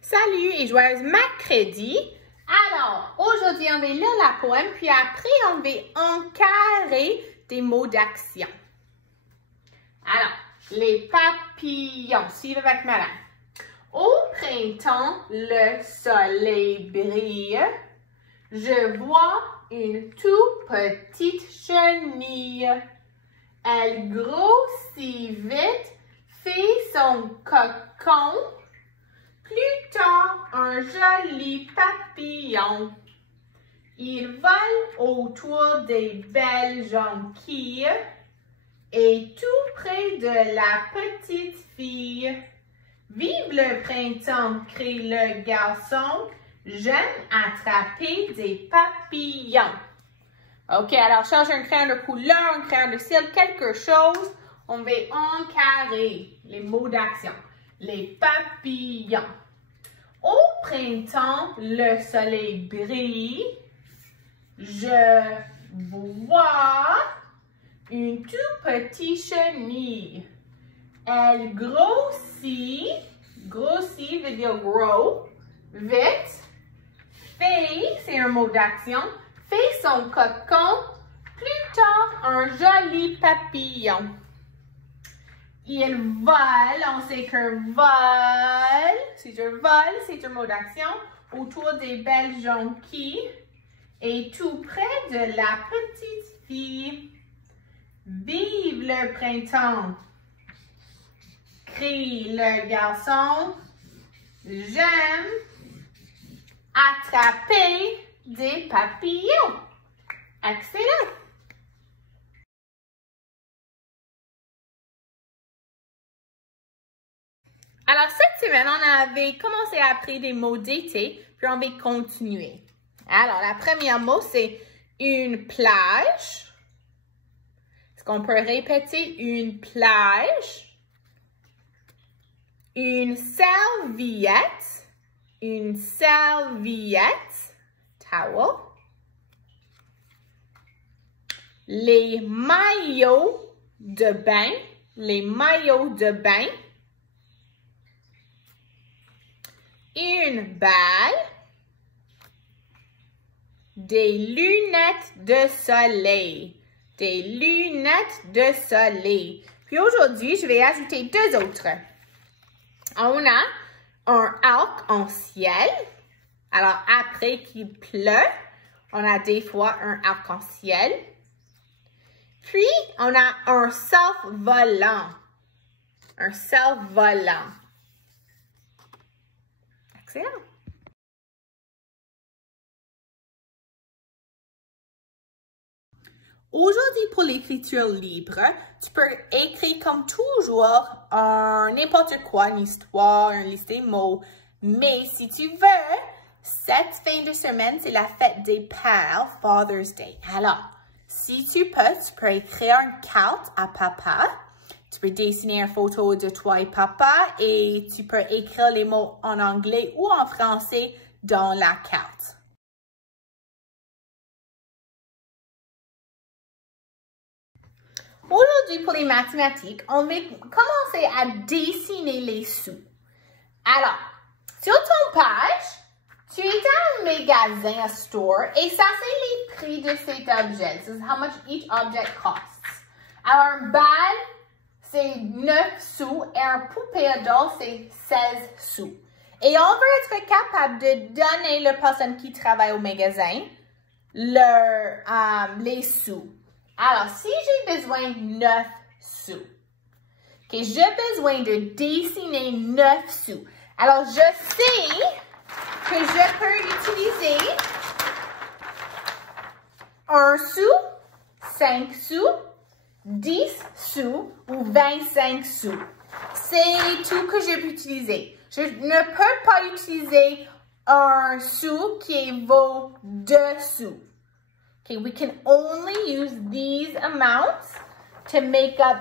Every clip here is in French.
Salut et joyeuse mercredi! Alors, aujourd'hui, on va lire la poème, puis après, on va encadrer des mots d'action. Alors, les papillons, suivez avec madame. Au printemps, le soleil brille. Je vois une toute petite chenille. Elle grossit vite, fait son cocon. Plus tard, un joli papillon. Il vole autour des belles jonquilles et tout près de la petite fille. Vive le printemps, crie le garçon. J'aime attraper des papillons. OK, alors change un crayon de couleur, un crayon de style, quelque chose. On va encadrer les mots d'action. Les papillons. Au printemps, le soleil brille. Je vois une toute petite chenille. Elle grossit veut dire grow, vite. Fait, c'est un mot d'action, fait son cocon. Plus tard, un joli papillon. Il vole, on sait que vol, c'est un mot d'action, autour des belles jonquilles et tout près de la petite fille. Vive le printemps, crie le garçon. J'aime attraper des papillons. Excellent! Alors, cette semaine, on avait commencé à apprendre des mots d'été, puis on va continuer. Alors, la première mot, c'est une plage. Est-ce qu'on peut répéter une plage? Une serviette. Une serviette. Towel. Les maillots de bain. Les maillots de bain. Une balle, des lunettes de soleil, des lunettes de soleil. Puis aujourd'hui, je vais ajouter deux autres. On a un arc-en-ciel. Alors, après qu'il pleut, on a des fois un arc-en-ciel. Puis, on a un cerf-volant. Un cerf-volant. Excellent. Aujourd'hui, pour l'écriture libre, tu peux écrire comme toujours n'importe quoi, une histoire, une liste des mots. Mais si tu veux, cette fin de semaine, c'est la fête des pères, Father's Day. Alors, si tu peux écrire une carte à papa. Tu peux dessiner une photo de toi et papa et tu peux écrire les mots en anglais ou en français dans la carte. Aujourd'hui, pour les mathématiques, on va commencer à dessiner les sous. Alors, sur ton page, tu es dans un magasin, un store, et ça, c'est les prix de cet objet. This is how much each object costs. Alors, une balle, c'est 9 sous et un poupée adulte, c'est 16 sous. Et on veut être capable de donner la personne qui travaille au magasin les sous. Alors, si j'ai besoin de 9 sous, okay, j'ai besoin de dessiner 9 sous. Alors, je sais que je peux utiliser 1 sou, 5 sous, 10 sous ou 25 sous. C'est tout que je peux utiliser. Je ne peux pas utiliser un sou qui vaut 2 sous. Okay, we can only use these amounts to make up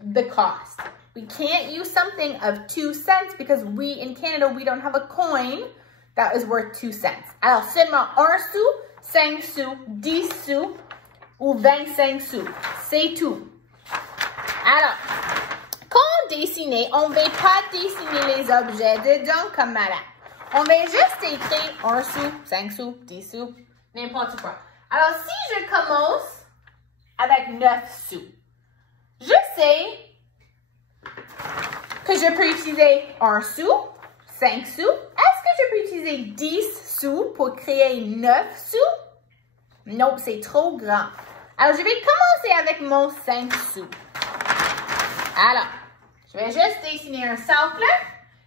the cost. We can't use something of 2 cents because in Canada, we don't have a coin that is worth 2 cents. Alors, seulement 1 sou, 5 sous, 10 sous, ou 25 sous. C'est tout. Alors, quand on dessiner. On ne va pas dessiner les objets dedans comme madame. On va juste écrire 1 sou, 5 sous, 10 sous, n'importe quoi. Alors, si je commence avec 9 sous, je sais que je peux utiliser 1 sou, 5 sous. Est-ce que je peux utiliser 10 sous pour créer 9 sous? Non, c'est trop grand. Alors, je vais commencer avec mon 5 sous. Alors, je vais juste dessiner un cercle.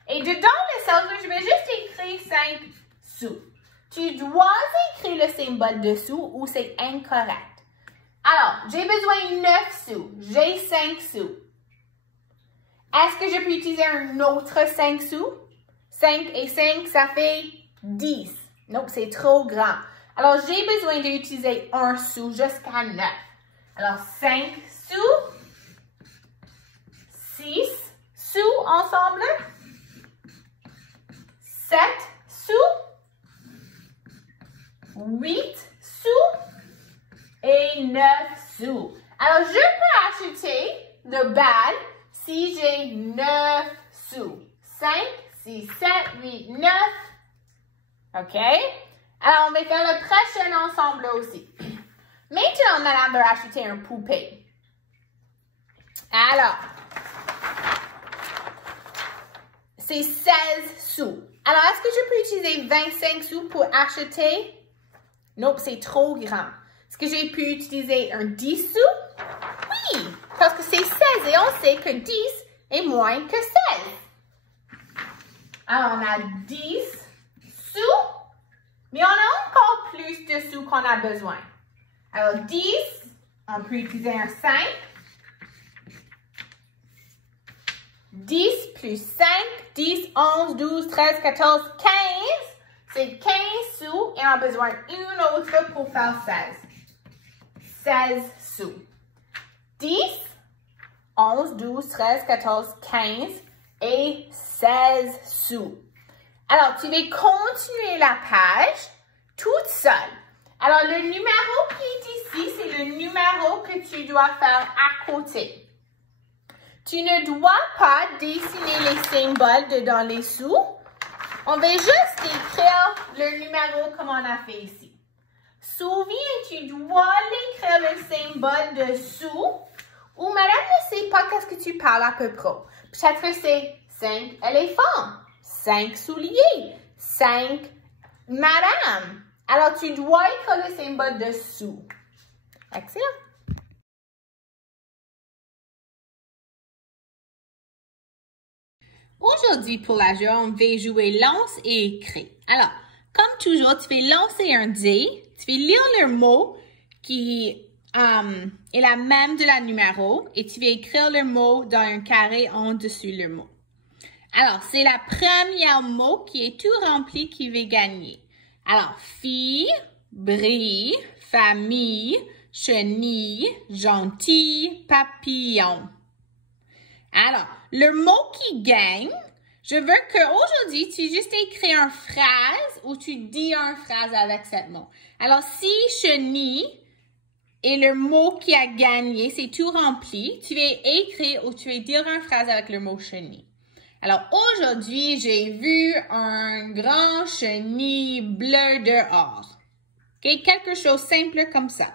Et dedans le cercle, je vais juste écrire 5 sous. Tu dois écrire le symbole dessous ou c'est incorrect. Alors, j'ai besoin de 9 sous. J'ai 5 sous. Est-ce que je peux utiliser un autre 5 sous? 5 et 5, ça fait 10. Non, c'est trop grand. Alors, j'ai besoin d'utiliser 1 sou jusqu'à 9. Alors, 5 sous, 6 sous ensemble, 7 sous, 8 sous et 9 sous. Alors, je peux acheter le bal si j'ai 9 sous. 5, 6, 7, 8, 9. OK? Alors, on va faire le prochain ensemble aussi. Maintenant, madame va acheter un poupée. Alors, c'est 16 sous. Alors, est-ce que je peux utiliser 25 sous pour acheter? Non, c'est trop grand. Est-ce que j'ai pu utiliser un 10 sous? Oui, parce que c'est 16 et on sait que 10 est moins que 16. Alors, on a 10 sous, mais on a encore plus de sous qu'on a besoin. Alors, 10, on peut utiliser un 5. 10 plus 5, 10, 11, 12, 13, 14, 15. C'est 15 sous et on a besoin d'une autre pour faire 16. 16 sous. 10, 11, 12, 13, 14, 15 et 16 sous. Alors, tu vas continuer la page toute seule. Alors, le numéro qui est ici, c'est le numéro que tu dois faire à côté. Tu ne dois pas dessiner les symboles dedans les sous. On va juste écrire le numéro comme on a fait ici. Souviens, tu dois l'écrire le symbole dessous ou madame ne sait pas qu'est-ce que tu parles à peu près. Peut-être c'est 5 éléphants, 5 souliers, 5 madame. Alors, tu dois écrire le symbole dessous. Excellent. Aujourd'hui, pour la jeu, on va jouer lance et écrit. Alors, comme toujours, tu vas lancer un dé, tu vas lire le mot qui est la même de la numéro et tu vas écrire le mot dans un carré en dessus le mot. Alors, c'est la première mot qui est tout rempli qui va gagner. Alors, fille, brille, famille, chenille, gentil, papillon. Alors, le mot qui gagne, je veux qu'aujourd'hui, tu juste écris une phrase ou tu dis une phrase avec ce mot. Alors, si chenille est le mot qui a gagné, c'est tout rempli, tu vas écrire ou tu vas dire une phrase avec le mot chenille. Alors, aujourd'hui, j'ai vu un grand chenille bleu dehors. Okay? Quelque chose de simple comme ça.